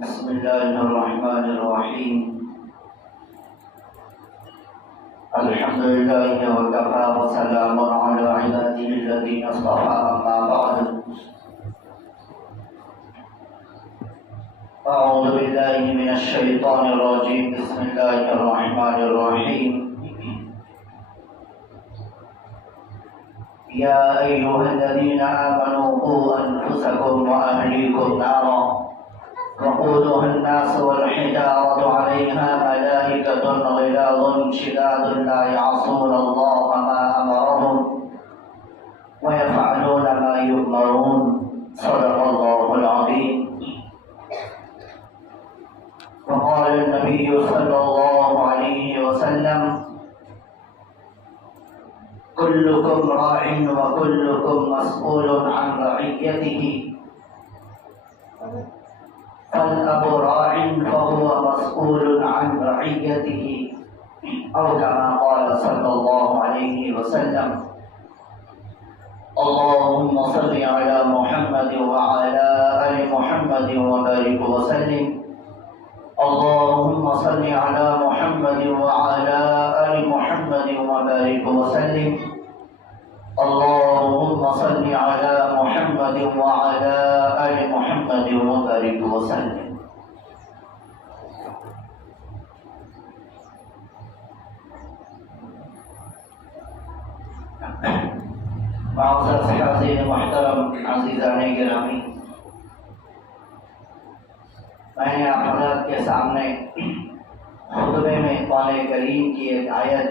بسم الله الرحمن الرحيم. الحمد لله وكفى وسلام على عباده الذين اصطفى. أما بعد، أعوذ بالله من الشيطان الرجيم. بسم الله الرحمن الرحيم. يا أيها الذين آمنوا قوا أنفسكم وأهليكم نارا وقودها الناس والحجارة عليها ملائكة غلاظ شداد لا يعصون الله ما أمرهم ويفعلون ما يؤمرون. صدق الله العظيم. وقال النبي صلى الله عليه وسلم: كلكم راع وكلكم مسؤول عن رعيته، فالأب راع فهو مسؤول عن رعيته، أو كما قال صلى الله عليه وسلم. اللهم صل على محمد وعلى آل محمد وبارك وسلم. اللهم صل على محمد وعلى آل محمد وبارك وسلم. اللهم صل على محمد وعلى آل محمد وبارك وسلم. معزز حاضرین محترم، عزیزان گرامی، میں نے آپ حضرات کے سامنے خطبے میں قرآن کریم کی ایک آیت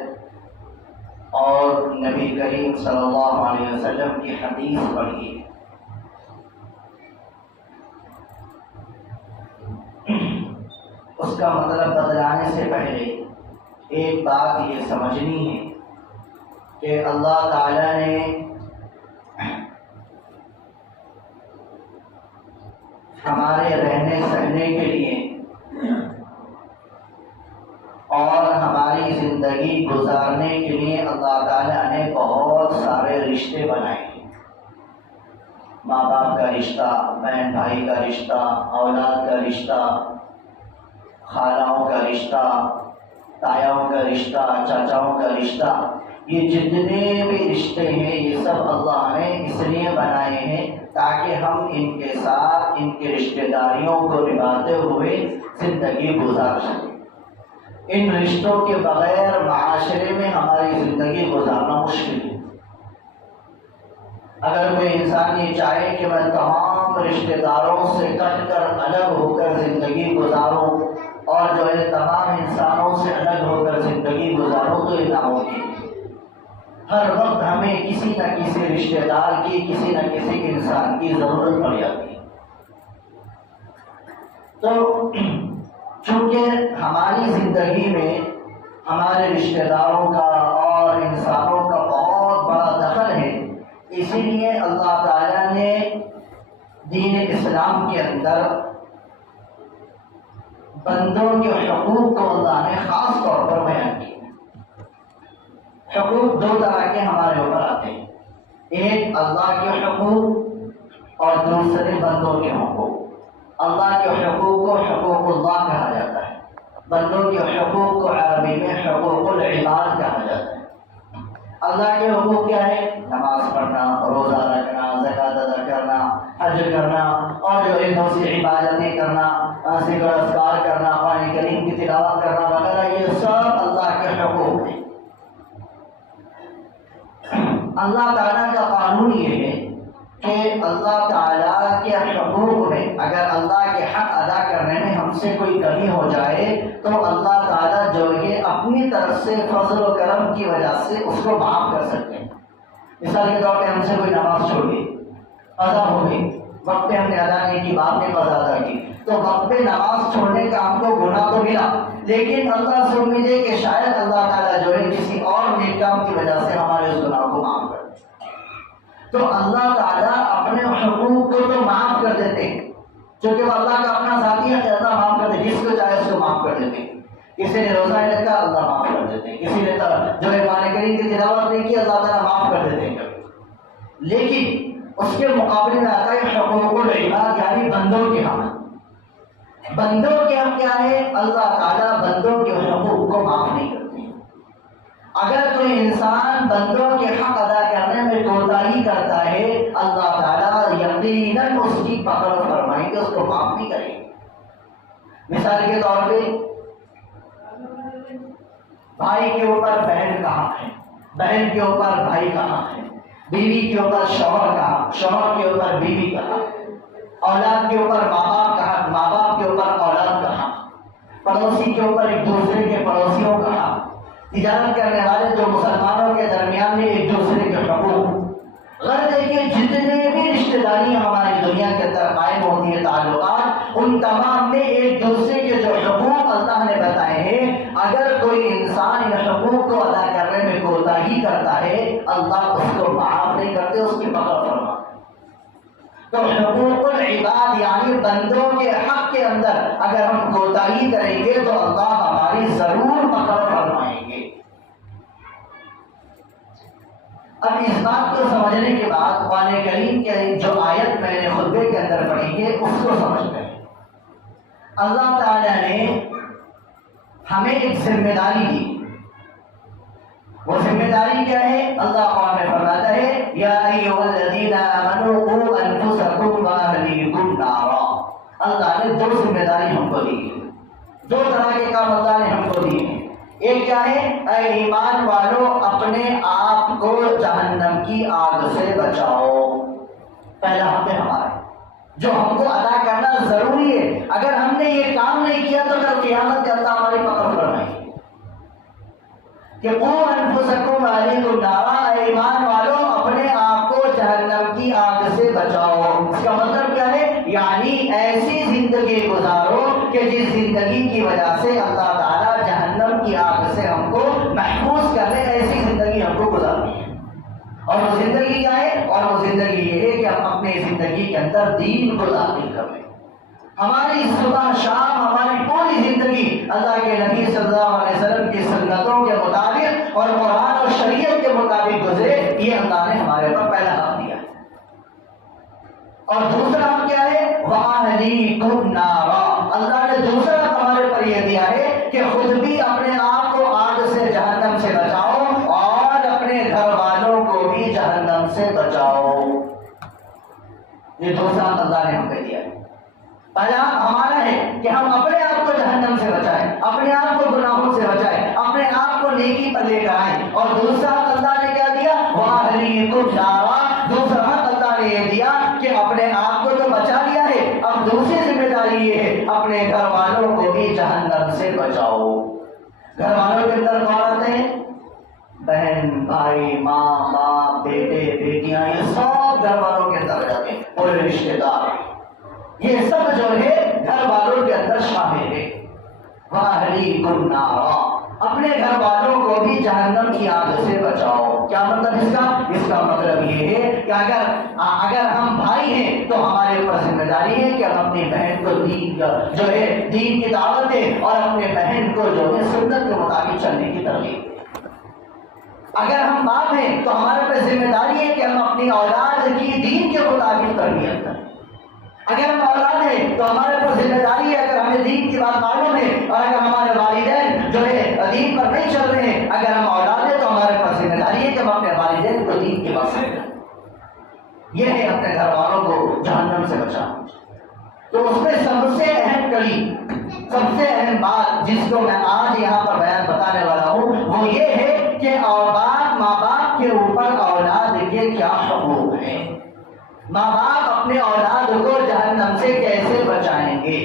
اور نبی کریم صلی اللہ علیہ وسلم کی حدیث پڑھی ہے۔ اس کا مطلب بدلانے سے پہلے ایک بات یہ سمجھنی ہے کہ اللہ تعالیٰ نے ہمارے رہنے سہنے کے لیے اور ہماری زندگی گزارنے کے لیے اللہ تعالیٰ نے بہت سارے رشتے بنائے ہیں۔ ماں باپ کا رشتہ، بہن بھائی کا رشتہ، اولاد کا رشتہ، خالوں کا رشتہ، تایاؤں کا رشتہ، چاچاؤں کا رشتہ، یہ جتنے بھی رشتے ہیں یہ سب اللہ نے اس لیے بنائے ہیں تاکہ ہم ان کے ساتھ ان کی رشتہ داریوں کو نبھاتے ہوئے زندگی گزار سکیں۔ ان رشتوں کے بغیر معاشرے میں ہماری زندگی گزارنا مشکل ہے۔ اگر کوئی انسان یہ چاہے کہ میں تمام رشتہ داروں سے کٹ کر الگ ہو کر زندگی گزاروں اور جو ہے تمام انسانوں سے الگ ہو کر زندگی گزاروں تو یہ ناممکن ہے۔ ہر وقت ہمیں کسی نہ کسی رشتہ دار کی، کسی نہ کسی انسان کی ضرورت پڑ جاتی ہے۔ تو چونکہ ہماری زندگی میں ہمارے رشتہ داروں کا اور انسانوں کا بہت بڑا دخل ہے، اسی لیے اللہ تعالیٰ نے دین اسلام کے اندر بندوں کے حقوق کو اللہ نے خاص طور پر بیان کیا۔ حقوق دو طرح کے ہمارے اوپر آتے ہیں، ایک اللہ کے حقوق اور دوسرے بندوں کے حقوق۔ اللہ کے حقوق کو حقوق اللہ کہا جاتا ہے، بندوں کے حقوق کو عربی میں حقوق العباد کہا جاتا ہے۔ اللہ کے حقوق کیا ہے؟ نماز پڑھنا، روزہ رکھنا، زکوٰۃ ادا کرنا، حج کرنا اور جو ہے دوسری عبادتیں کرنا، ذکر اذکار کرنا، قرآن کریم کی تلاوت کرنا وغیرہ، یہ سب اللہ کے حقوق ہیں۔ اللہ تعالیٰ کا قانون یہ ہے کہ اللہ تعالیٰ کے حقوق میں اگر اللہ کے حق ادا کرنے میں ہم سے کوئی کمی ہو جائے تو اللہ تعالیٰ جو ہے اپنی طرف سے فضل و کرم کی وجہ سے اس کو معاف کر سکتے ہیں۔ مثال کے طور پہ ہم سے کوئی نماز چھوڑ گئی، قضا ہو گئی، وقت پہ ہم نے ادا نہیں کی، بعد میں قضا ادا کی، تو وقت پہ نماز چھوڑنے کا ہم کو گناہ تو ملا، لیکن اللہ سے امید ہے کہ شاید اللہ تعالیٰ جو ہے کسی اور نیک کام کی وجہ سے ہمارے اس گناہ کو معاف کر دے۔ تو اللہ تعالیٰ اپنے حقوق کو تو معاف کر دیتے ہیں، چونکہ وہ اللہ کا اپنا ذاتی ہے کہ اللہ معاف کر دے، جس کو چاہے اس کو معاف کر دیتے ہیں۔ کسی نے روزہ نہیں رکھا، اللہ معاف کر دیتے ہیں، کسی نے جو ہے قرآن کریم کی تلاوت نہیں کی، اللہ تعالیٰ معاف کر دیتے ہیں۔ لیکن اس کے مقابلے میں آتا ہے حقوق العباد، یعنی بندوں کے حق۔ بندوں کے حق کیا ہے؟ اللہ تعالیٰ بندوں کے حقوق کو معاف نہیں کرتے۔ اگر کوئی انسان بندوں کے حق ادا کرنے میں کوتاہی کرتا ہے، اللہ تعالیٰ یقیناً اس کی پکڑ فرمائیں گے، اس کو معاف نہیں کریں گے۔ مثال کے طور پہ بھائی کے اوپر بہن کا حق ہے، بہن کے اوپر بھائی کا حق ہے، بیوی کے اوپر شوہر کا حق، شوہر کے اوپر بیوی کا حق، اولاد کے اوپر ماں باپ کا حق، ماں باپ کے اوپر اولاد کا حق، پڑوسی کے اوپر ایک دوسرے کے پڑوسیوں کا حق، تجارت کرنے والے جو مسلمانوں کے درمیان میں ایک دوسرے کے حقوق۔ غرض ہے کہ جتنے بھی رشتہ داریاں ہماری دنیا کے اندر قائم ہوتی ہیں، تعلقات، ان تمام میں ایک دوسرے کے جو حقوق اللہ نے بتائے ہیں، اگر کوئی انسان ان حقوق کو ادا کرنے میں کوتاہی کرتا ہے، اللہ اس کو معاف نہیں کرتے، اس کی پکڑ فرماتے۔ تو حقوق العباد یعنی بندوں کے حق کے اندر اگر ہم کوتاہی کریں گے تو اللہ ہماری ضرور پکڑ فرمائیں گے۔ اب اس بات کو سمجھنے کے بعد قرآن کریم کے جو آیت میں نے خطبے کے اندر پڑھی ہے اس کو سمجھتے ہیں۔ اللہ تعالیٰ نے ہمیں ایک ذمہ داری دی، وہ ذمہ داری کیا ہے؟ اللہ قرآن میں فرماتا ہے یا ایھا الذین آمنوا قوا انفسکم واہلیکم نارا۔ اللہ نے دو ذمہ داری ہم کو دی، دو طرح کے کام اللہ نے ہم کو دیے۔ ایک کیا ہے؟ اے ایمان والو اپنے آپ کو جہنم کی آگ سے بچاؤ، پہلا حق ہے ہمارا جو ہم کو ادا کرنا ضروری ہے۔ اگر ہم نے یہ کام نہیں کیا تو کل قیامت کے اللہ ہماری پکڑ فرمائے گی کہ قوا انفسکم واہلیکم نارا، اے ایمان والو اپنے آپ کو جہنم کی آگ سے بچاؤ۔ اس کا مطلب کیا ہے؟ یعنی ایسی زندگی گزارو کہ جس زندگی کی وجہ سے اللہ تعالیٰ جہنم کی آگ سے ہم کو محفوظ کر لے، ایسی زندگی ہم کو گزارنی ہے۔ اور وہ زندگی کیا ہے؟ اور وہ زندگی یہ ہے کہ ہم اپنی زندگی کے اندر دین کو داخل کر لیں، ہماری صبح شام ہماری پوری زندگی اللہ کے نبی صلی اللہ علیہ وسلم کی سنتوں کے مطابق اور قرآن اور شریعت کے مطابق گزرے، یہ اللہ نے ہمارے پر پہلا حق دیا ہے۔ اور دوسرا حق کیا ہے؟ وَأَهْلِيكُمْ نَارًا، اللہ نے دوسرا حق ہمارے پر یہ دیا ہے کہ خود بھی اپنے آپ کو آگ سے جہنم سے بچاؤ اور اپنے گھر والوں کو بھی جہنم سے بچاؤ۔ یہ دوسرا حق اللہ نے ہم پہ دیا ہے۔ پہلا ہمارا ہے کہ ہم اپنے آپ کو جہنم سے بچائیں، اپنے آپ کو گناہوں سے بچائیں، اپنے آپ کو نیکی پر لے کر آئیں۔ اور دوسرا اللہ نے کیا دیا؟ وَأَهْلِيكُمْ نَارًا، دوسرا اللہ نے یہ دیا کہ اپنے آپ کو تو بچا لیا ہے، اب دوسری ذمہ داری یہ ہے اپنے گھر والوں کو بھی جہنم سے بچاؤ۔ گھر والوں کے اندر کون آتے ہیں؟ بہن، بھائی، ماں باپ، بیٹے بیٹیاں، یہ سب گھر والوں کے اندر جاتے ہیں، پورے رشتے دار، یہ سب جو ہے گھر والوں کے اندر شامل ہے۔ وَأَهْلِيكُمْ نَارًا، اپنے گھر والوں کو بھی جہنم کی آگ سے بچاؤ۔ کیا مطلب اس کا؟ اس کا مطلب یہ ہے کہ اگر ہم بھائی ہیں تو ہمارے اوپر ذمہ داری ہے کہ ہم اپنی بہن کو دین کی دعوت دیں اور اپنے بہن کو جو ہے سنت کے مطابق چلنے کی ترغیب دیں۔ اگر ہم باپ ہیں تو ہمارے اوپر ذمہ داری ہے کہ ہم اپنی اولاد کی دین کے مطابق تربیت کریں۔ اگر ہم اولاد ہیں تو ہمارے اوپر ذمہ داری ہے، اگر ہمیں دین کی بات معلوم ہے اور اگر ہمارے والدین جو ہے دین پر نہیں چل رہے ہیں، اگر ہم اولاد ہیں تو ہمارے اوپر ذمہ داری ہے کہ ہم اپنے والدین کو دین کی بات سمجھائیں۔ یہ ہے اپنے گھر والوں کو جہنم سے بچانا۔ تو اس میں سب سے اہم کڑی، سب سے اہم بات جس کو میں آج یہاں پر بیان بتانے والا ہوں وہ یہ ہے کہ ماں باپ کے اوپر اولاد کے کیا حقوق ہیں، ماں باپ اپنے اولاد کو جہنم سے کیسے بچائیں گے۔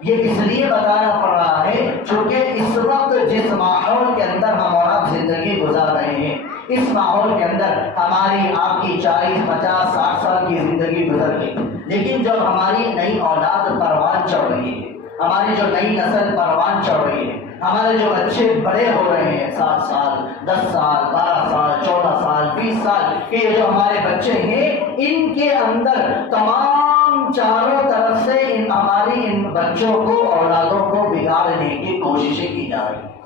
یہ اس لیے بتانا پڑ رہا ہے چونکہ اس وقت جس ماحول کے اندر ہم اور آپ زندگی گزار رہے ہیں، اس ماحول کے اندر ہماری آپ کی 40، 50، 60 سال کی زندگی گزر گئی، لیکن جب ہماری نئی اولاد پروان چڑھ رہی ہے، ہماری جو نئی نسل پروان چڑھ رہی ہے، ہمارے جو بچے بڑے ہو رہے ہیں، 7 سال، 10 سال، 12 سال، 14 سال، 20 سال کے جو ہمارے بچے ہیں، ان کے اندر تمام چاروں طرف سے ہماری ان بچوں کو، اولادوں کو بگاڑنے کی کوششیں کی جا رہی ہیں۔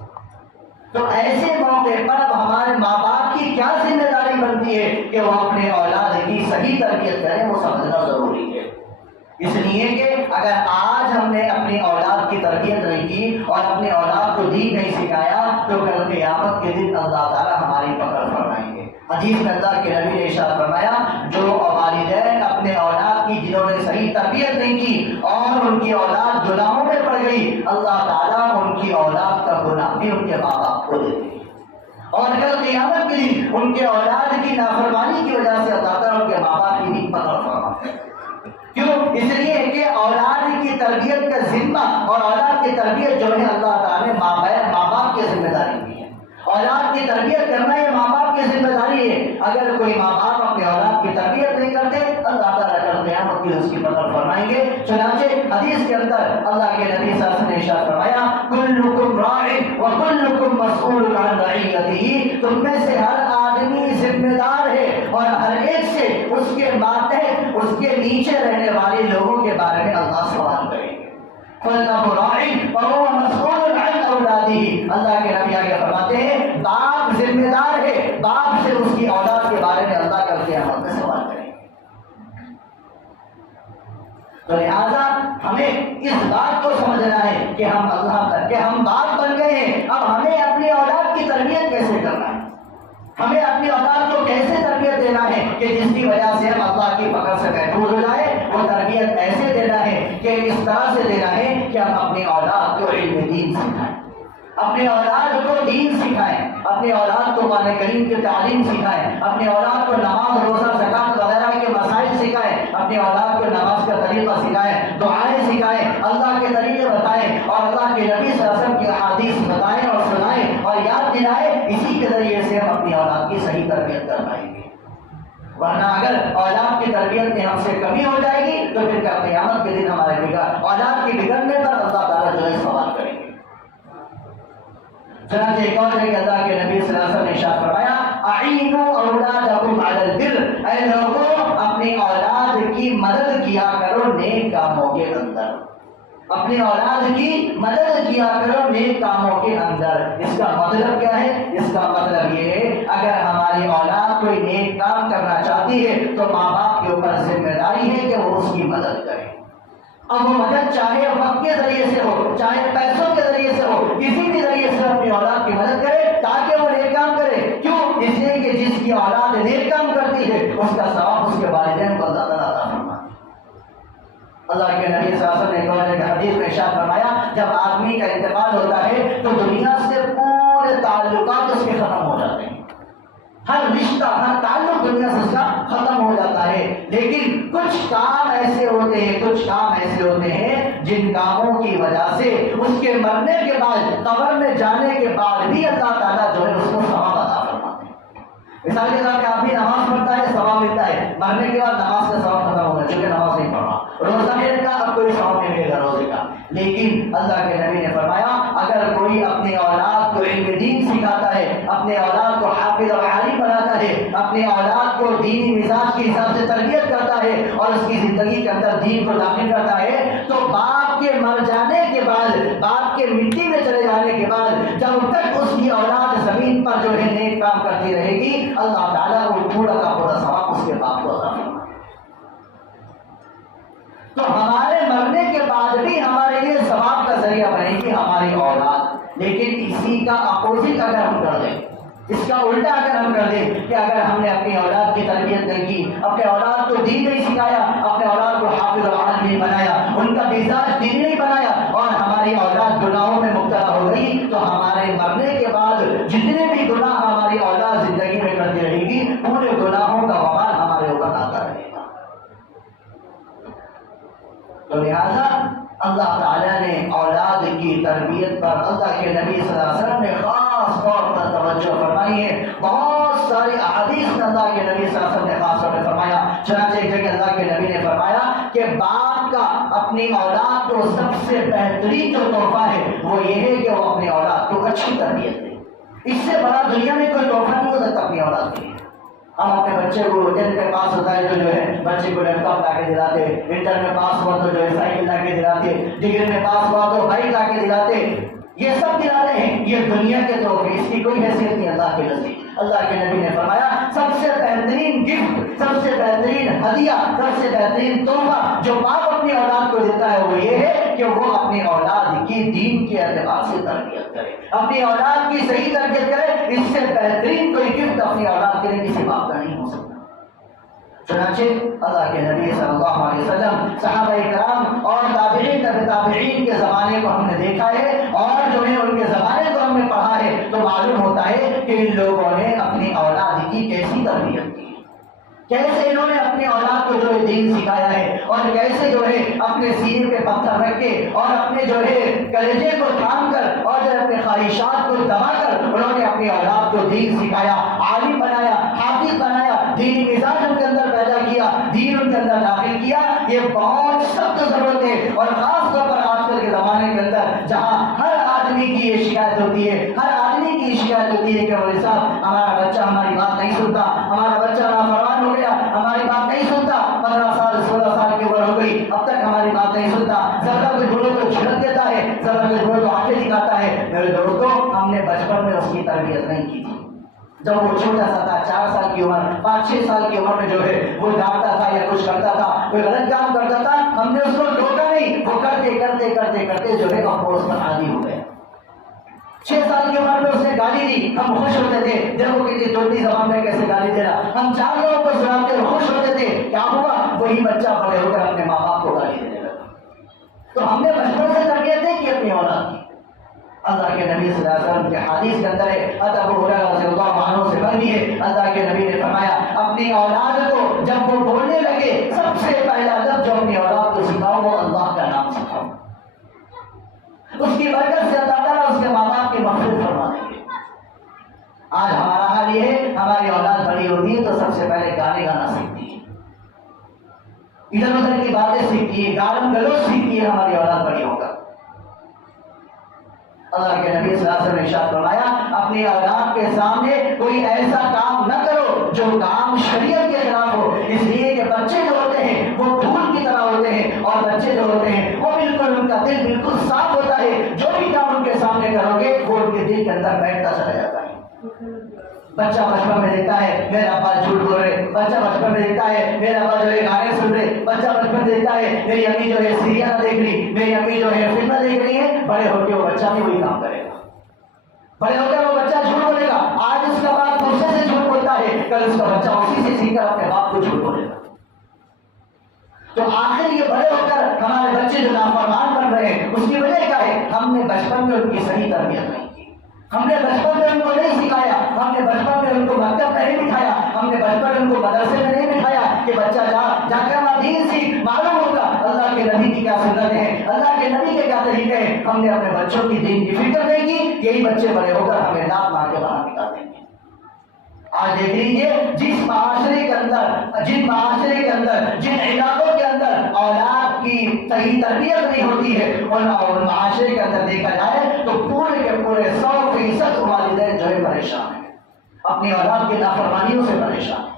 تو ایسے موقع پر اب ہمارے ماں باپ کی کیا ذمہ داری بنتی ہے کہ وہ اپنے اولاد کی صحیح تربیت کریں، وہ سمجھنا ضروری ہے۔ اس لیے کہ اگر آج ہم نے اپنی اولاد کی تربیت نہیں کی اور اپنے اولاد کو دین نہیں سکھایا تو کل قیامت کے دن اللہ تعالیٰ ہماری پکڑ فرمائیں گے۔ حدیث میں اللہ کے نبی نے ارشاد فرمایا، جو والدین اپنے اولاد کی جنہوں نے صحیح تربیت نہیں کی اور ان کی اولاد گناہوں میں پڑ گئی، اللہ تعالیٰ ان کی اولاد کا گناہ بھی ان کے ماں باپ کو دے دیں گے، اور کل قیامت کے دن ان کے اولاد کی نافرمانی کی وجہ سے اللہ تعالیٰ ان کے ماں باپ کی بھی پکڑ فرمائے۔ کیوں؟ اس لیے کہ اولاد کی تربیت کا ذمہ اور اولاد کی تربیت جو ہے اللہ تعالیٰ نے ماں باپ کی ذمہ داری دی ہے۔ اولاد کی تربیت کرنا یہ ماں باپ کی ذمہ داری ہے۔ اگر کوئی ماں باپ اپنے اولاد کی تربیت نہیں کرتے، اللہ تعالیٰ کل قیامت کی اس کی پکڑ فرمائیں گے۔ چنانچہ حدیث کے اندر اللہ کے نبی صلی اللہ علیہ وسلم نے ارشاد فرمایا، کلکم راع وکلکم مسئول عن رعیتہ، تم میں سے ہر آدمی ذمہ دار ہے اور ہر ایک سے اس کے ماتحت، اس کے نیچے رہنے والے لوگوں کے بارے میں اللہ سوال کریں گے۔ فَالْأَبُ رَاعٍ وَهُوَ مَسْئُولٌ عَنْ أَوْلَادِهِ، اللہ کے نبی آگے فرماتے ہیں باپ ذمہ دار ہے، باپ سے اس کی اولاد کے بارے میں اللہ کل قیامت میں سوال کریں گے۔ تو لہٰذا ہمیں اس بات کو سمجھنا ہے کہ ہم ہم باپ بن گئے ہیں، اب ہمیں اپنی اولاد کی تربیت کیسے کرنا ہے، ہمیں اپنی اولاد کو کیسے تربیت دینا ہے کہ جس کی وجہ سے ہم اللہ کی پکڑ سے محفوظ ہو جائے۔ وہ تربیت ایسے دینا ہے کہ اس طرح سے دینا ہے کہ ہم اپنی اولاد کو علم دین سکھائیں، اپنے اولاد کو دین سکھائیں، اپنے اولاد کو قرآن کریم کی تعلیم سکھائیں، اپنے اولاد کو نماز، روزہ، زکوٰۃ وغیرہ کے مسائل سکھائیں، اپنے اولاد کو نماز کا طریقہ سکھائیں، دعائیں سکھائیں، اللہ کے طریقے بتائیں اور اللہ کے نبی صلی اللہ علیہ وسلم کی احادیث بتائیں اور سنائیں اور یاد دلائیں۔ اسی کے ذریعے سے ہم اپنی اولاد کی صحیح تربیت کر پائیں گے، ورنہ اگر اولاد کی تربیت میں ہم سے کمی ہو جائے گی تو پھر کیا قیامت کے دن ہمارے اولاد کے بگڑنے پر اللہ تعالیٰ جو ہے سوال کریں گے۔ چنانچہ ایک اور ہے کہ اللہ کے نبی صلی اللہ علیہ وسلم نے ارشاد فرمایا، اعینوا اولادکم علی البر، اے لوگوں اپنی اولاد کی مدد کیا کرو نیک کاموں کے اندر، اپنی اولاد کی مدد کیا کرو نیک کاموں کے اندر۔ اس کا مطلب کیا ہے؟ اس کا مطلب یہ ہے اگر ہماری اولاد کوئی نیک کام کرنا چاہتی ہے تو ماں باپ کے اوپر ذمہ داری ہے کہ وہ اس کی مدد کرے۔ اب وہ مدد چاہے وقت کے ذریعے سے ہو، چاہے پیسوں کے ذریعے سے ہو، کسی بھی ذریعے سے اپنی اولاد کی مدد کرے تاکہ وہ نیک کام کرے۔ کیوں؟ اس لیے کہ جس کی اولاد نیک کام کرتی ہے اس کا ثواب اس کے والدین کو اللہ تعالیٰ عطا فرماتا ہے۔ اللہ کے نبی صلی اللہ علیہ وسلم نے حدیث میں ارشاد فرمایا، جب آدمی کا انتقال ہوتا ہے تو دنیا سے پورے تعلقات اس کے ختم ہو جاتے ہیں، ہر رشتہ، ہر تعلق دنیا سے اس کا ختم ہو جاتا ہے، لیکن کچھ کام ایسے ہوتے ہیں جن کاموں کی وجہ سے اس کے مرنے کے بعد، قبر میں جانے کے بعد بھی اللہ تعالیٰ جو ہے اس کو ثواب عطا فرماتے ہیں۔ مثال کے طور پہ آدمی نماز پڑھتا ہے، ثواب ملتا ہے، مرنے کے بعد نماز کا ثواب ختم ہوگا کیونکہ نماز نہیں پڑھا، روزہ کا اب کوئی ثواب نہیں ملے گا روزے کا۔ لیکن اللہ کے نبی نے فرمایا اگر کوئی اپنی اولاد کو علم دین سکھاتا ہے، اپنے اولاد کو حافظ اور عالم بناتا ہے، اپنے اولاد کو دینی مزاج کے حساب سے تربیت کرتا ہے اور اس کی زندگی کے اندر دین کو داخل کرتا ہے، تو باپ کے مر جانے کے بعد، باپ کے مٹی میں چلے جانے کے بعد جب تک اس کی اولاد زمین پر جو ہے نیک کام کرتی رہے گی، اللہ تعالیٰ وہ پورا کا پورا ثواب اس کے باپ کو عطا فرمائے۔ تو ہمارے مرنے کے بعد بھی ہمارے لیے ثواب کا ذریعہ بنے گی ہماری اولاد، لیکن اسی کا اپوزٹ اگر ہم کر دیں، اس کا الٹا اگر ہم کر دیں کہ اگر ہم نے اپنی اولاد کی تربیت نہیں کی، اپنے اولاد کو دین نہیں سکھایا، اپنے اولاد کو حافظ اور عالم نہیں بنایا، ان کا مزاج دین نہیں بنایا اور ہماری اولاد گناہوں میں مبتلا ہو گئی، تو ہمارے مرنے کے بعد جتنے بھی گناہ ہماری اولاد زندگی میں کرتی رہے گی، پورے گناہوں کا وبال ہمارے اوپر آتا رہے گا۔ تو لہذا اللہ تعالیٰ نے اولاد کی تربیت پر اللہ کے نبی صلی اللہ علیہ وسلم نے خاص طور پر توجہ فرمائی ہے۔ بہت ساری احادیث میں اللہ کے نبی صلی اللہ علیہ وسلم نے خاص طور پر فرمایا۔ چنانچہ ایک جگہ اللہ کے نبی نے فرمایا کہ باپ کا اپنی اولاد کو سب سے بہترین جو تحفہ ہے وہ یہ ہے کہ وہ اپنی اولاد کو اچھی تربیت دے۔ اس سے بڑا دنیا میں کوئی تحفہ نہیں ہو سکتا اپنی اولاد کے لیے۔ ہم اپنے بچے کو 10th میں پاس ہوتا ہے تو جو ہے بچے کو لیپ ٹاپ لا کے دلاتے، انٹر میں پاس ہوا تو جو ہے سائیکل لا کے دلاتے، ڈگری میں پاس ہوا تو بائک لا کے دلاتے، یہ سب دلاتے ہیں، یہ دنیا کے تحفے، اس کی کوئی حیثیت نہیں اللہ کے نزدیک۔ اللہ کے نبی نے فرمایا سب سے بہترین گفٹ، سب سے بہترین ہدیہ، سب سے بہترین تحفہ جو باپ اپنی اولاد کو دیتا ہے وہ یہ ہے کہ وہ اپنی اولاد کی دین کے اعتبار سے تربیت کرے، اپنی اولاد کی صحیح تربیت کرے۔ اس سے بہترین کوئی گفٹ اپنی اولاد کے لیے کسی باپ کا نہیں ہو سکتا۔ چنانچہ اللہ کے نبی صلی اللہ علیہ وسلم، صحابہ کرام اور تابعین تابعین کے زمانے کو ہم نے دیکھا ہے، اور جو ہے ان کے زمانے کو ہم نے پڑھا ہے، تو معلوم ہوتا ہے کہ ان لوگوں نے اپنی اولاد کی کیسی تربیت کی، کیسے انہوں نے اپنی اولاد کو جو ہے دین سکھایا ہے، اور کیسے جو ہے اپنے سینے پہ پتھر رکھ کے اور اپنے جو ہے کلیجے کو تھام کر اور جو ہے اپنے خواہشات کو دبا کر انہوں نے اپنی اولاد کو دین سکھایا، عالم بنایا، حافظ بنایا، دینی مزاج ان کے اندر پیدا کیا، دین ان کے اندر داخل کیا۔ یہ بہت سخت ضرورت ہے، اور خاص طور پر آج کل کے زمانے کے اندر جہاں ہر آدمی کی یہ شکایت ہوتی ہے، ہر آدمی کی شکایت ہوتی ہے کہ مولوی صاحب ہمارا بچہ ہماری بات نہیں سنتا، ہمارا بچہ نافرمان ہو گیا، ہماری بات نہیں سنتا، 15 سال 16 سال کی عمر ہو گئی اب تک ہماری بات نہیں سنتا، ذرا کچھ بولو تو جھڑک دیتا ہے، ذرا کچھ بولو تو آنکھیں دکھاتا ہے۔ میرے دوستوں، ہم نے بچپن میں اس کی تربیت نہیں کی تھی، جب وہ چھوٹا سا تھا، 4 سال کی عمر، 5-6 سال کی عمر میں جو ہے وہ ڈانٹتا تھا یا کچھ کرتا تھا، کوئی غلط کام کرتا تھا، ہم نے اس کو ٹوکا نہیں، وہ کرتے کرتے کرتے کرتے جو ہے ہم اس پر عادی ہو گئے۔ 6 سال کی عمر میں اس نے گالی دی، ہم خوش ہوتے تھے، دیکھو کتنی توتی زبان میں کیسے گالی دے رہا، ہم 4 لوگوں کو سناتے اور خوش ہوتے تھے۔ کیا ہوا؟ وہی بچہ بڑے ہو کر اپنے ماں باپ کو گالی دینے لگا۔ تو ہم نے بچپن سے تربیت نہیں کی اپنی اولاد کی۔ اللہ کے نبی صلی اللہ علیہ وسلم کے حدیث کے اندر ہے، حضرت ابو ہریرہ رضی اللہ عنہ سے مروی ہے، اللہ کے نبی نے فرمایا اپنی اولاد کو جب وہ بولنے لگے سب سے پہلا لفظ جو اپنی اولاد کو سکھاؤ وہ اللہ کا نام سکھاؤ، اس کی برکت سے اللہ تعالیٰ اس کے ماں باپ کی مغفرت فرما دیں گے۔ آج ہمارا حال یہ ہے، ہماری اولاد بڑی ہوتی ہے تو سب سے پہلے گانے گانا سیکھتی ہے، ادھر ادھر کی باتیں سیکھتی ہے، گالم گلوچ سیکھتی ہے، ہماری اولاد بڑی ہوگا۔ اللہ کے نبی صلی اللہ علیہ وسلم نے ارشاد فرمایا اپنی اولاد کے سامنے کوئی ایسا کام نہ کرو جو کام شریعت کے خلاف ہو، اس لیے کہ بچے جو ہوتے ہیں وہ پھول کی طرح ہوتے ہیں، اور بچے جو ہوتے ہیں وہ بالکل ان کا دل بالکل صاف ہوتا ہے، جو بھی کام ان کے سامنے کرو گے وہ ان کے دل کے اندر بیٹھتا چلا جاتا ہے۔ بچہ بچپن میں دیکھتا ہے میرا ابا جھوٹ بول رہے، بچہ بچپن میں دیکھتا ہے میرا ابا جو ہے گانے سن رہے، بچہ بچپن میں دیکھتا ہے میری امی جو ہے سیریل دیکھ رہی، میری امی جو ہے فلمیں دیکھ رہی ہے، بڑے ہو کے وہ بچہ بھی وہی کام کرے گا، بڑے ہو کر وہ بچہ جھوٹ بولے گا۔ آج اس کا باپ دوسرے سے جھوٹ بولتا ہے، کل اس کا بچہ اسی سے سیکھ کر اپنے باپ کو جھوٹ بولے گا۔ تو آخر یہ بڑے ہو کر ہمارے بچے جو نافرمان بن رہے ہیں اس کی وجہ کیا ہے؟ ہم نے بچپن میں ان کی صحیح تربیت نہیں کی، ہم نے بچپن میں ان کو نہیں سکھایا، ہم نے بچپن میں ان کو مکتب میں نہیں بٹھایا، ہم نے بچپن میں ان کو مدرسے میں نہیں بٹھایا کہ بچہ جا کر دین سیکھ، معلوم ہوگا اللہ کے نبی کی کیا سنت ہے، اللہ کے نبی کے کیا طریقے ہیں۔ ہم نے اپنے بچوں کی دین کی فکر نہیں کی، یہی بچے بڑے ہو کر ہمیں دانت مار کے باہر نکال دیں گے۔ آج دیکھ لیجیے جن معاشرے کے اندر جن علاقوں کے اندر اولاد کی صحیح تربیت نہیں ہوتی ہے ان معاشرے کے اندر دیکھا جائے تو پورے کے پورے 100% والدین جو ہے پریشان ہیں، اپنی اولاد کی نافرمانیوں سے پریشان ہیں۔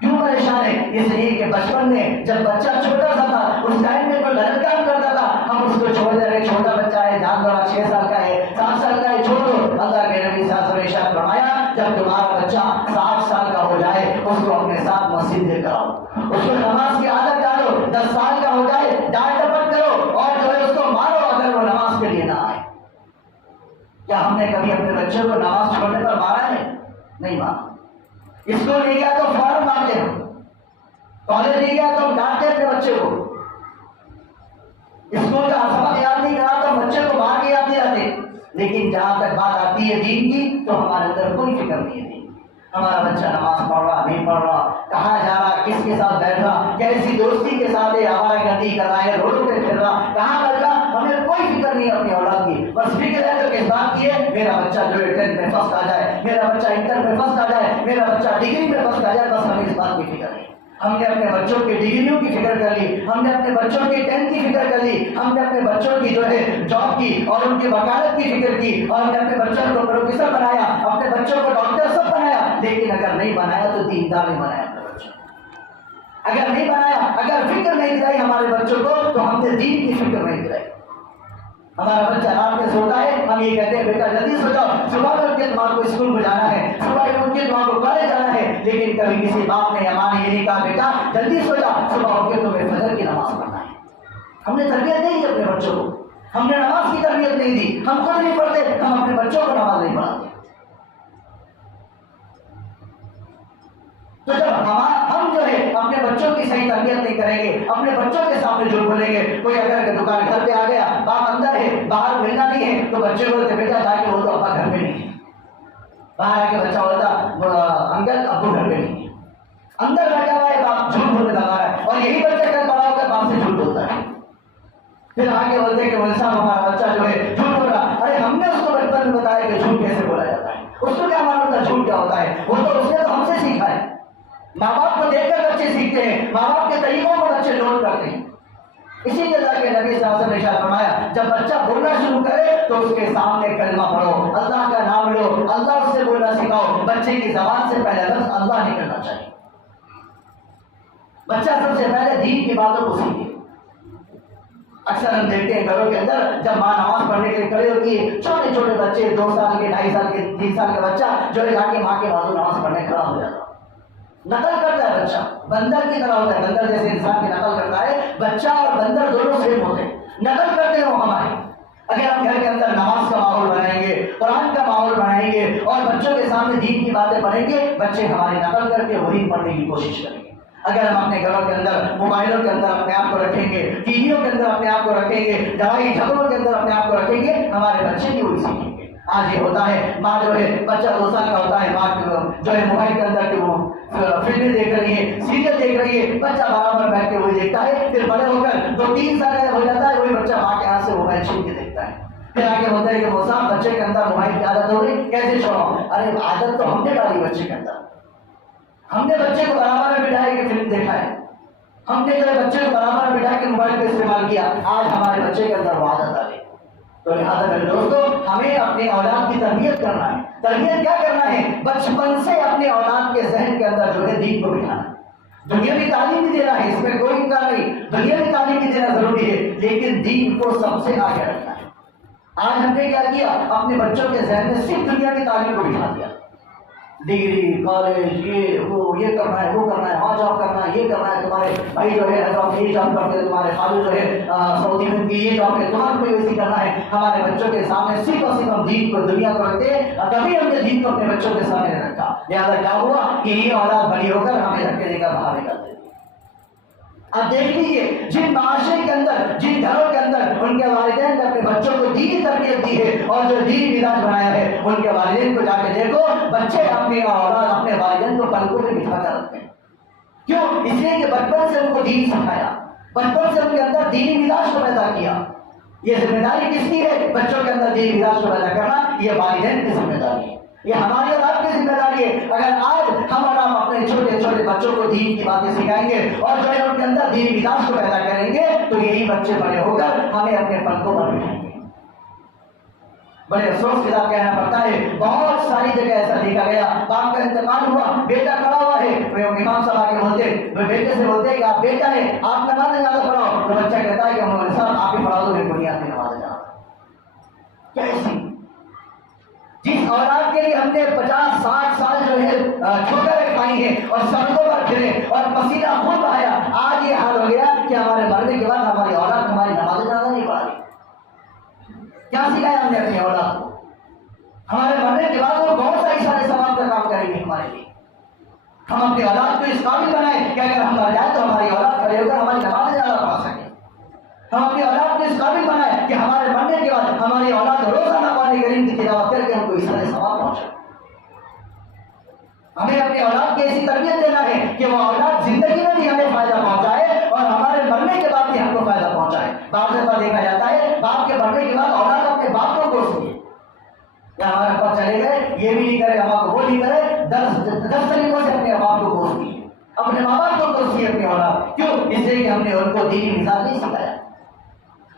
کیوں پریشان ہے؟ اس لیے کہ بچپن میں جب بچہ چھوٹا سا تھا اس ٹائم میں کوئی غلط کام کرتا تھا ہم اس کو چھوڑ دے رہے، چھوٹا بچہ ہے، جان دو 6 سال کا ہے، 7 سال کا ہے، چھوڑ دو۔ اللہ کے نبی صلی اللہ علیہ وسلم نے ارشاد فرمایا جب تمہارا بچہ 7 سال کا ہو جائے اس کو اپنے ساتھ مسجد لے کر آؤ، اس کو نماز کی عادت ڈالو، 10 سال کا ہو جائے ڈانٹ ڈپٹ کرو اور جو ہے اس کو مارو اگر وہ نماز کے لیے نہ آئے۔ کیا ہم نے کبھی اپنے بچوں کو نماز چھوڑنے پر مارا ہے؟ نہیں مارا۔ اسکول نہیں گیا تو فوراً مارتے ہم، کالج نہیں گیا تو ہم ڈانٹتے اپنے بچے کو، اسکول کا سبق یاد نہیں کرا تو بچے کو باہر کے یاد نہیں آتے۔ لیکن جہاں تک بات آتی ہے دین کی تو ہمارے اندر کوئی فکر نہیں ہے دین، ہمارا بچہ نماز پڑھ رہا نہیں پڑھ رہا، کہاں جا رہا، کس کے ساتھ بیٹھ رہا، کیسی دوستی کے ساتھ آوارہ گردی کر رہا ہے، روڈوں پہ پھر رہا، کہاں کر رہا، ہمیں کوئی فکر نہیں ہے اپنی اولاد کی۔ بس فکر ہے تو کس بات کی ہے؟ میرا بچہ جو ہے 10th میں فرسٹ آ جائے، میرا بچہ انٹر میں فرسٹ آ جائے، میرا بچہ ڈگری میں فرسٹ آ جائے، بس ہمیں اس بات کی فکر نہیں۔ ہم نے اپنے بچوں کی ڈگریوں کی فکر کر لی، ہم نے اپنے بچوں کی 10th کی فکر کر لی، ہم نے اپنے بچوں کی جو ہے جاب کی اور ان کی وکالت کی فکر کی، اور ہم نے اپنے بچوں کو پروفیسر بنایا، اپنے بچوں کو ڈاکٹر سب بنایا، لیکن اگر نہیں بنایا تو دیندار نہیں بنایا اپنے بچوں، اگر نہیں بنایا، اگر فکر نہیں دلائی ہمارے بچوں کو تو ہم نے دین کی فکر نہیں دلائی۔ ہمارا بچہ رات میں سوتا ہے، ہم یہ کہتے ہیں بیٹا جلدی سو جاؤ، صبح میں اٹھ کے تمہارے کو اسکول کو جانا ہے، صبح مسجد وہاں گردوارے جانا ہے، لیکن کبھی کسی باپ نے یا ماں نے یہ نہیں کہا بیٹا جلدی سو جا، صبح اٹھ کے تمہیں فجر کی نماز پڑھنا ہے۔ ہم نے تربیت نہیں دی اپنے بچوں کو، ہم نے نماز کی تربیت نہیں دی، ہم خود نہیں پڑھتے، ہم اپنے بچوں کو نماز نہیں پڑھاتے۔ تو جب ہم جو ہے اپنے بچوں کی صحیح تربیت نہیں کریں گے، اپنے بچوں کے سامنے جھوٹ بولیں گے، کوئی اگر دکان گھر پہ آ گیا، باپ اندر ہے باہر ملنا نہیں ہے، تو بچے بولتے بیٹا جا کے بول دو ابا گھر پہ نہیں ہے۔ باہر آ کے بچہ بولتا انکل ابو گھر پہ نہیں ہے، اندر بیٹھا ہوا ہے باپ جھوٹ بولنے لگا ہے، اور یہی بچہ کل بڑا ہو کر باپ سے جھوٹ بولتا ہے۔ پھر آگے بولتے کہ مول صاحب ہمارا بچہ جو ہے جھوٹ بول رہا، ارے ہم نے اس کو بچپن میں بتایا کہ جھوٹ کیسے بولا جاتا ہے، اس کو کیا معلوم تھا جھوٹ کیا ہوتا ہے، وہ تو اس نے تو ہم سے سیکھا ہے۔ ماں باپ کو دیکھ کر بچے سیکھتے ہیں، ماں باپ کے طریقوں کو بچے نوٹ کرتے ہیں۔ اسی لیے اللہ کے نبی صلی اللہ علیہ وسلم نے ارشاد فرمایا جب بچہ بولنا شروع کرے تو اس کے سامنے کلمہ پڑھو، اللہ کا نام لو، اللہ سے بولنا سکھاؤ۔ بچے کی زبان سے پہلا لفظ اللہ نکلنا چاہیے۔ بچہ سب سے پہلے دین کی باتوں کو سیکھے۔ اکثر ہم دیکھتے ہیں گھروں کے اندر جب ماں نماز پڑھنے کے لیے کھڑے ہوتی ہے، چھوٹے چھوٹے بچے 2 سال کے 2.5 سال کے 3 سال کا بچہ جو ہے جا کے ماں کے بازو نماز پڑھنے کھڑا ہو جاتا ہے، نقل کرتا ہے بچہ، بندر کی طرح ہوتا ہے، بندر جیسے انسان کی نقل کرتا ہے، بچہ اور بندر دونوں سیم ہوتے ہیں، نقل کرتے ہیں وہ ہمارے۔ اگر ہم گھر کے اندر نماز کا ماحول بنائیں گے، قرآن کا ماحول بنائیں گے اور بچوں کے سامنے دین کی باتیں پڑھیں گے، بچے ہماری نقل کر کے وہی پڑھنے کی کوشش کریں گے۔ اگر ہم اپنے گھروں کے اندر موبائلوں کے اندر اپنے آپ کو رکھیں گے، ٹی ویوں کے اندر اپنے آپ کو رکھیں گے، لڑائی جھگڑوں کے اندر اپنے آپ کو رکھیں گے، ہمارے بچے بھی وہی سیکھیں گے۔ آج یہ ہوتا ہے ماں جو ہے بچہ 2 سال کا ہوتا ہے، ماں جو ہے موبائل کے اندر وہ فلمیں دیکھ رہی ہے، سیریل دیکھ رہی ہے، بچہ برابر بیٹھ کے وہی دیکھتا ہے، پھر بڑے ہو کر 2-3 سال کا ہو جاتا ہے، وہی بچہ ماں کے ہاتھ سے موبائل چھین کے دیکھتا ہے۔ پھر آگے ہوتا ہے کہ وہ صاحب بچے کے اندر موبائل کی عادت ہو گئی، کیسے چھوڑاؤ؟ ارے عادت تو ہم نے ڈالی بچے کے اندر، ہم نے بچے کو برابر میں بٹھایا کہ فلم دیکھا ہے، ہم نے جو ہے بچے کو برابر میں بٹھا کے موبائل کا استعمال کیا، آج ہمارے بچے کے اندر وہ عادت آ گئی۔ تو لہٰذا میرے دوستو ہمیں اپنے اولاد کی تربیت کرنا ہے۔ تربیت کیا کرنا ہے؟ بچپن سے اپنے اولاد کے ذہن کے اندر جو ہے دین کو بٹھانا ہے۔ دنیاوی تعلیم بھی دینا ہے، اس میں کوئی انکار نہیں، دنیاوی تعلیم بھی دینا ضروری ہے، لیکن دین کو سب سے آگے رکھنا ہے۔ آج ہم نے کیا کیا؟ اپنے بچوں کے ذہن میں صرف دنیاوی تعلیم کو بٹھا دیا، ڈگری کالج یہ کرنا ہے، وہ کرنا ہے، وہاں جاب کرنا ہے، یہ کرنا ہے، تمہارے بھائی جو ہے حیدرآباد میں یہ جاب کرتے ہیں، تمہارے خالد جو ہے سعودی میں کی یہ جاب ہے، تمہارے کو ویسی کرنا ہے۔ ہمارے بچوں کے سامنے صرف اور صرف ہم دین کو دنیا کو رکھتے ہیں، اور کبھی ہم نے دین کو اپنے بچوں کے سامنے نہیں رکھا۔ لہٰذا کیا ہوا کہ یہ اولاد بڑی ہو کر ہمیں دھکے دے کر باہر نکل دیتی۔ اب دیکھ لیجیے جن معاشرے کے اندر، جن گھروں کے اندر ان کے والدین نے اپنے بچوں کو دینی تربیت دی ہے اور جو دینی مزاج بنایا ہے، ان کے والدین کو جا کے دیکھو، بچے اپنے اولاد اپنے والدین کو پلکوں میں بٹھا کر رکھتے ہیں۔ کیوں؟ اس لیے کہ بچپن سے ان کو دین سکھایا، بچپن سے ان کے اندر دینی مزاج کو پیدا کیا۔ یہ ذمہ داری کس کی ہے؟ بچوں کے اندر دینی مزاج کو پیدا کرنا یہ والدین کی ذمہ داری ہے، یہ ہماری اور آپ کی ذمہ داری ہے۔ اگر آج ہم اور آپ اپنے چھوٹے چھوٹے بچوں کو دین کی باتیں سکھائیں گے اور جو ہے ان کے اندر دینی مزاج کو پیدا کریں گے، تو یہی بچے بڑے ہو کر ہمیں اپنے پلکوں پر بٹھائیں گے۔ بڑے افسوس کے ساتھ کہنا پڑتا ہے بہت ساری جگہ ایسا دیکھا گیا، باپ کا انتقال ہوا، بیٹا کھڑا ہوا ہے، امام صاحب آگے بولتے، وہ بیٹے سے بولتے کہ آپ بیٹا ہے، آپ نماز زیادہ پڑھاؤ، تو بچہ کہتا ہے کہ مولوی صاحب آپ ہی پڑھا دو، میرے کو نہیں آتی نماز جانا۔ کیسی جس اولاد کے لیے ہم نے 50-60 سال جو ہے ٹھوکریں کھائی ہیں اور سڑکوں پر پھرے اور پسینہ خون بہایا، آج یہ حال ہو گیا کہ ہمارے مرنے کے بعد ہماری اولاد ہماری نماز زیادہ نہیں پڑھا رہی۔ کیا سکھایا ہم نے اپنی اولاد کو؟ ہمارے مرنے کے بعد وہ بہت ساری سارے ثواب کا کام کریں گے ہمارے لیے۔ ہم اپنی اولاد کو اس قابل بنائیں کہ اگر ہم مر جائیں تو ہماری اولاد کھڑے ہو کر ہماری نماز زیادہ پڑھا سکے۔ ہم اپنی اولاد کو اس قابل بنائیں کہ ہمارے مرنے کے بعد ہماری اولاد روزانہ قرآن کریم کی تلاوت کر کے ہم کو اس طرح ثواب پہنچائے۔ ہمیں اپنی اولاد کی ایسی تربیت دینا ہے کہ وہ اولاد زندگی میں بھی ہمیں فائدہ پہنچائے اور ہمارے مرنے کے بعد بھی ہم کو فائدہ پہنچائے۔ بعض دفعہ دیکھا جاتا ہے باپ کے مرنے کے بعد اولاد اپنے باپ کو کوستی ہے، یا ہمارے ابا چلے گئے، یہ بھی نہیں کرے، ابا کو وہ نہیں کرے، 10 طریقوں سے اپنے باپ کو کوستی ہے، اپنے ماں باپ کو کوستی ہے اپنی اولاد۔ کیوں؟ اس لیے کہ ہم نے ان کو دینی مزاج نہیں سکھایا۔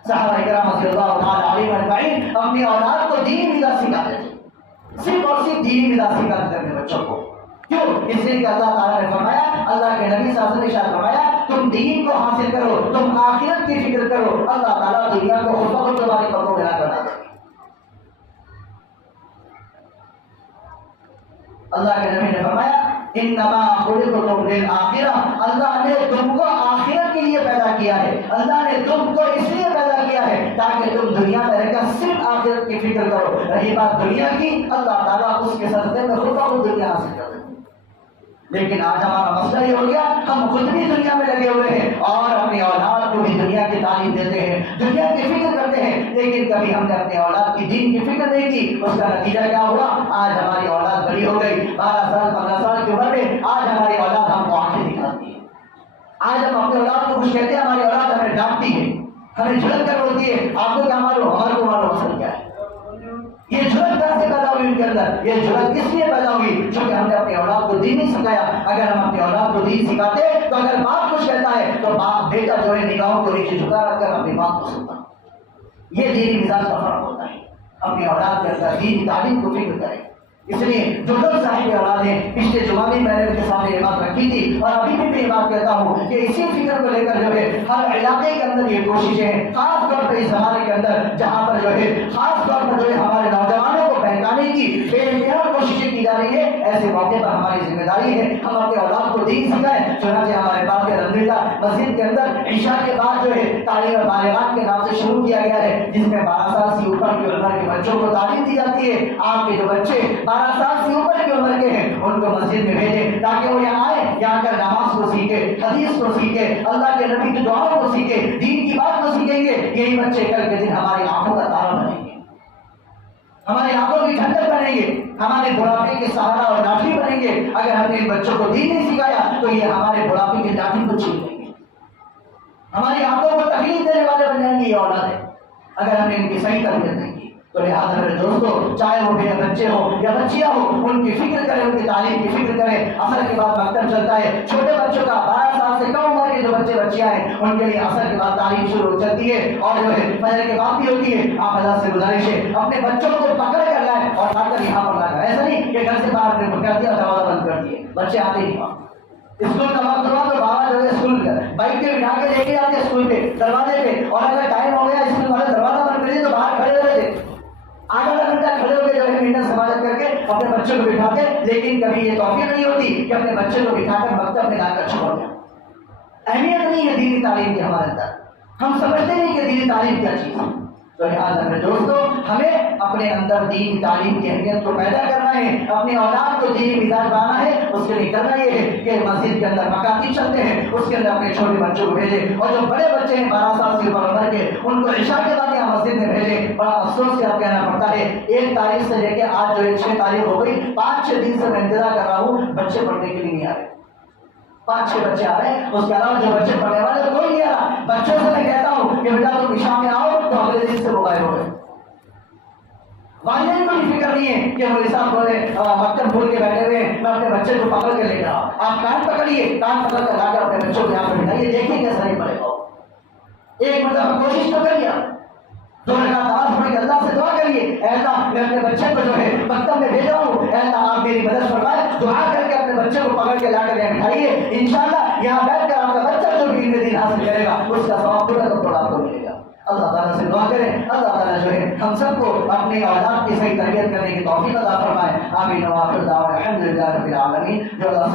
صحابہ کرام رضی اللہ تعالیٰ علیہم اجمعین اپنی اولاد کو دینی مزاج سکھاتے تھے، صرف اور صرف دینی مزاج سکھاتے تھے اپنے بچوں کو۔ کیوں؟ اس لیے کہ اللہ تعالیٰ نے فرمایا، اللہ کے نبی صلی اللہ علیہ وسلم نے ارشاد فرمایا، تم دین کو حاصل کرو، تم آخرت کی فکر کرو، اللہ تعالیٰ دنیا کو خود بخود تمہاری پکڑوں میں نہ بنا دے۔ اللہ کے نبی نے فرمایا انما خلقتم للآخرہ، اللہ نے تم کو آخرت کے لیے پیدا کیا ہے، اللہ نے تم کو اس لیے پیدا کیا ہے تاکہ تم دنیا میں رہ کر صرف آخرت کی فکر کرو، رہی بات دنیا کی، اللہ تعالیٰ اس کے صدقے میں خود بخود دنیا حاصل کر دے۔ لیکن آج ہمارا مسئلہ یہ ہو گیا، ہم خود بھی دنیا میں لگے ہوئے ہیں اور اپنی اولاد کو بھی دنیا کی تعلیم دیتے ہیں، دنیا کی فکر کرتے ہیں، لیکن کبھی ہم نے اپنی اولاد کی دین کی فکر نہیں کی۔ اس کا نتیجہ کیا ہوا؟ آج ہماری اولاد بڑی ہو گئی، 12 سال 15 سال کی عمر میں آج ہماری اولاد ہم کو آنکھیں دکھاتی ہے۔ آج ہم اپنی اولاد کو کچھ کہتے ہیں، ہماری اولاد ہمیں ڈانٹتی ہے، ہمیں جھڑک کر بولتی ہے آپ کو کیا معلوم، ہمارے کو معلوم اصل کیا ہے۔ یہ جھڑک کہاں سے پیدا ہوئی ان کے اندر؟ یہ جھڑک اس لیے پیدا ہوئی چونکہ ہم نے اپنی اولاد کو دین نہیں سکھایا۔ اگر ہم اپنی اولاد کو دین سکھاتے تو اگر باپ کچھ کہتا ہے تو باپ بیٹا جو ہے نگاہوں کو نیچے جھکا رکھ کر اپنی بات کو سنتا۔ یہ دینی مزاج کا فرق ہوتا ہے۔ اپنی اولاد کے اندر دینی تعلیم کو فکر کریں۔ اس لیے جو لوگ صاحب اولاد ہیں، پچھلے جمعہ بھی میں نے ان کے سامنے یہ بات رکھی تھی اور ابھی بھی میں یہ بات کہتا ہوں کہ اسی فکر کو لے کر جو ہے ہر علاقے کے اندر یہ کوششیں ہیں، خاص طور پر اس زمانے کے اندر جہاں پر جو ہے خاص طور پر جو ہے ہمارے نوجوانوں کو بہکانے کی بے انتہا کوششیں کی جا رہی ہے۔ ایسے موقع پر ہماری ذمہ داری ہے ہم اپنے اولاد کو دین سکھائیں۔ چنانچہ ہمارے پاس الحمدللہ مسجد کے اندر عشاء کے بعد جو ہے تعلیم بالغات کے نام سے شروع کیا گیا ہے، جس میں 12 سال سے اوپر کی عمر کے بچوں کو تعلیم دی جاتی ہے۔ آپ کے جو بچے 12 سال سے اوپر کی عمر کے ہیں ان کو مسجد میں بھیجیں تاکہ وہ یہاں آئے، یہاں کر نماز کو سیکھے، حدیث کو سیکھے، اللہ کے نبی کی دعاؤں کو سیکھے، دین کی بات کو سیکھیں گے۔ یہی بچے کل کے دن ہماری آنکھوں کا تارا بنیں گے، ہماری آنکھوں کی ٹھنڈک بنیں گے، ہمارے بڑھاپے کے سہارا اور لاٹھی بنیں گے۔ اگر ہم نے ان بچوں کو دین نہیں سکھایا تو یہ ہمارے بڑھاپے کی لاٹھی کو چھین لیں گے، ہماری آنکھوں کو تکلیف دینے والے بن جائیں گے یہ اولاد ہے اگر ہم نے ان کی صحیح تربیت نہیں کی۔ تو لہٰذا میرے دوستو، چاہے وہ میرے بچے ہو یا بچیاں ہو، ان کی فکر کریں، ان کی تعلیم کی فکر کریں۔ عصر کے بعد مکتب چلتا ہے، چھوٹے بچوں کا 12 سال سے کم عمر کے جو بچے بچیاں ہیں ان کے لیے عصر کے بعد تعلیم شروع ہو چلتی ہے اور جو ہے فجر کے بعد بھی ہوتی ہے۔ آپ حضرات سے گزارش ہے اپنے بچوں کو پکڑ کر لائیں اور لا کر یہاں پر لا کر، ایسا نہیں کہ گھر سے باہر کر دیا دروازہ بند کر دیے، بچے آتے ہی وہاں اسکول کا وقت ہوا تو بابا جو ہے اسکول بائک پہ بٹھا کے لے کے جاتے اسکول پہ دروازے پہ، اور اگر ٹائم ہو گیا اسکول والے دروازہ بند کر دیے تو باہر کھڑے ہوئے تھے، آدھا گھنٹہ کھڑے ہو کے جو ہے محنت سماجت کر کے اپنے بچوں کو بٹھاتے، لیکن کبھی یہ توفیق نہیں ہوتی کہ اپنے بچے کو بٹھا کر مکتب میں لا کر چھوڑ دیں۔ اہمیت نہیں ہے دینی تعلیم کی ہمارے اندر، ہم سمجھتے نہیں کہ دینی تعلیم کیا چیز ہے۔ تو لہٰذا میرے دوستو، ہمیں اپنے اندر دینی تعلیم کی اہمیت کو پیدا کرنا ہے، اپنی اولاد کو دینی مزاج بنانا ہے۔ اس کے لیے کرنا یہ ہے کہ مسجد کے اندر مکاتب چلتے ہیں، اس کے اندر اپنے چھوٹے بچوں کو بھیجیں، اور جو بڑے بچے ہیں 12 سال سے اوپر عمر کے ان کو عشاء کے بعد یہاں مسجد میں بھیجیں۔ بڑا افسوس سے اب کہنا پڑتا ہے 1 تاریخ سے لے کے آج جو 6 تاریخ ہو گئی، 5-6 دن سے میں انتظار کر رہا ہوں، بچے پڑھنے کے لیے نہیں آ رہے۔ 5-6 بچے آ رہے ہیں، اس کے علاوہ جو بچے پڑھنے والے کوئی نہیں آ رہا۔ بچوں سے میں کہتا ہوں کہ بیٹا تم عشاء میں آؤ تو اگلے دن سے موبائل ہو گئے۔ والدین کو بھی فکر نہیں ہے کہ مولوی صاحب بولے مکتب بھول کے بیٹھے ہوئے ہیں، میں اپنے بچے کو پکڑ کے لے رہا ہوں۔ آپ کان پکڑیے، کان پکڑ کر لا کر اپنے بچوں کو یہاں پہ بٹھائیے، دیکھیے کیسا نہیں پڑے گا۔ ایک مرتبہ کوشش تو کریے، 2 رکعت نماز پڑھ کے اللہ سے دعا کریے، اے اللہ میں اپنے بچے کو جو ہے مکتب میں بھیجا ہوں، اے اللہ آپ میری مدد فرمائے۔ دعا کر کے اپنے بچے کو پکڑ کے لا کر یہاں بٹھائیے، انشاءاللہ یہاں بیٹھ کر آپ کا بچہ جو بھی علم دین حاصل کرے گا اس کا ثواب پورا کا پورا آپ کو ملے گا۔ اللہ تعالیٰ سے دعا کریں اللہ تعالیٰ جو ہے ہم سب کو اپنی اولاد کی صحیح تربیت کرنے کی توفیق عطا فرمائے۔ آمین و آخر دعوانا الحمدللہ رب العالمین۔ جو اللہ